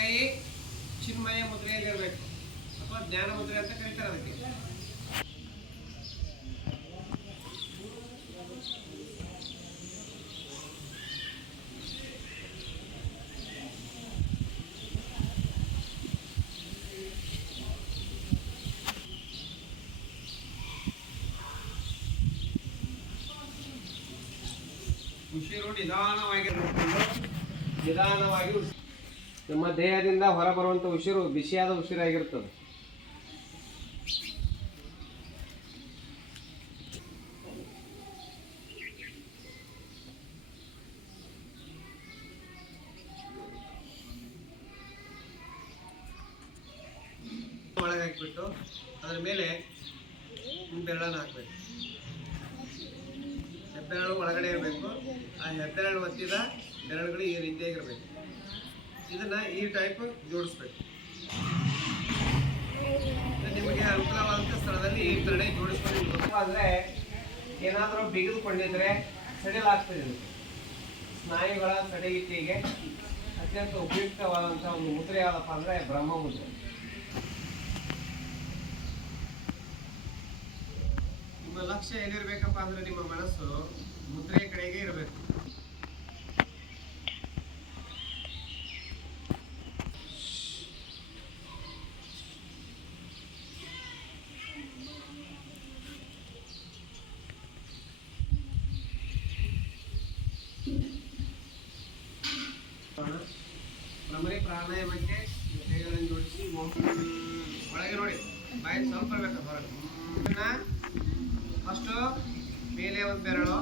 ಕೈ ಚಿನ್ಮಯ ಮುದ್ರೆಯಲ್ಲಿರಬೇಕು. ಅಥವಾ ಜ್ಞಾನ ಮುದ್ರೆ ಅಂತ ಕರೀತಾರೆ ಅದಕ್ಕೆ. ಉಸಿರು ನಿಧಾನವಾಗಿ ನಿಧಾನವಾಗಿ ನಿಮ್ಮ ದೇಹದಿಂದ ಹೊರಬರುವಂಥ ಉಸಿರು ಬಿಸಿಯಾದ ಉಸಿರಾಗಿರ್ತದೆ. ಒಳಗೆ ಅದ್ರ ಮೇಲೆ ಬೆರಳನ್ನು ಹಾಕ್ಬೇಕು. ಹೆಬ್ಬೆರಳು ಒಳಗಡೆ ಇರಬೇಕು. ಆ ಹೆಬ್ಬೆರಳು ಒತ್ತಿದ ಬೆರಳುಗಳು ಈ ರೀತಿಯಾಗಿರ್ಬೇಕು. ಇದನ್ನ ಈ ಟೈಪ್ ಜೋಡಿಸ್ಬೇಕು. ನಿಮಗೆ ಅನುಕೂಲವಾದಂಥ ಸ್ಥಳದಲ್ಲಿ ಈ ತಡೆ ಜೋಡಿಸ್ಕೊಂಡು ಆದರೆ ಏನಾದರೂ ಬಿಗಿದುಕೊಂಡಿದ್ರೆ ಸಡಿಲಾಗ್ತದೆ ಸ್ನಾಯುಗಳ ಸಡಿಲಿಕೆಗೆ ಅತ್ಯಂತ ಉಪಯುಕ್ತವಾದಂಥ ಒಂದು ಮುದ್ರೆ ಯಾವುದಪ್ಪ ಅಂದರೆ ಬ್ರಹ್ಮ ಮುದ್ರೆ ನಿಮ್ಮ ಲಕ್ಷ್ಯ ಏನಿರ್ಬೇಕಪ್ಪ ಅಂದ್ರೆ ನಿಮ್ಮ ಮನಸ್ಸು ಮುದ್ರೆ ಕಡೆಗೆ ಇರಬೇಕು. ಭ್ರಮರಿ ಪ್ರಾಣಾಯಾಮಕ್ಕೆ ಕೈಗಳನ್ನು ಜೋಡಿಸಿ ಒಳಗೆ ನೋಡಿ ಬಾಯಿ ಸ್ವಲ್ಪ ಬರಬೇಕು ಹೊರಗೆ ಫಸ್ಟು ಮೇಲೆ ಒಂದು ಬೆರಳು.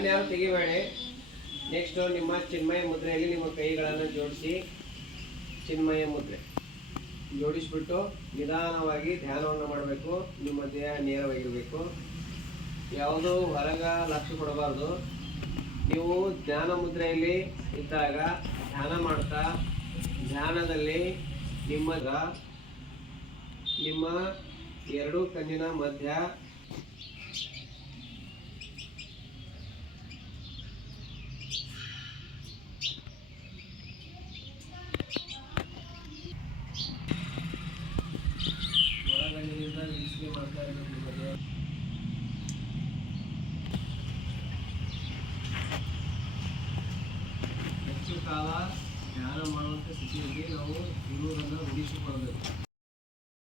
ಕಣ್ಣು ಯಾರು ತೆಗಿಬೇಡಿ ನೆಕ್ಸ್ಟು ನಿಮ್ಮ ಚಿನ್ಮಯ ಮುದ್ರೆಯಲ್ಲಿ ನಿಮ್ಮ ಕೈಗಳನ್ನು ಜೋಡಿಸಿ. ಚಿನ್ಮಯ ಮುದ್ರೆ. ಜೋಡಿಸ್ಬಿಟ್ಟು ನಿಧಾನವಾಗಿ ಧ್ಯಾನವನ್ನು ಮಾಡಬೇಕು. ನಿಮ್ಮ ದೇಹ ನೇರವಾಗಿರಬೇಕು. ಯಾವುದೂ ಹೊರಗ ಲಕ್ಷ್ಯ ಕೊಡಬಾರ್ದು. ನೀವು ಧ್ಯಾನ ಮುದ್ರೆಯಲ್ಲಿ ಇದ್ದಾಗ, ಧ್ಯಾನ ಮಾಡ್ತಾ, ಧ್ಯಾನದಲ್ಲಿ ನಿಮ್ಮ ನಿಮ್ಮ ಎರಡು ಕಣ್ಣಿನ ಮಧ್ಯ ಹೆಚ್ಚು ಕಾಲ ಧ್ಯಾನ ಮಾಡುವಂಥ ಸ್ಥಿತಿಯಲ್ಲಿ ನಾವು ಇರುವುದನ್ನು ರೂಢಿಸಿಕೊಳ್ಳಬೇಕು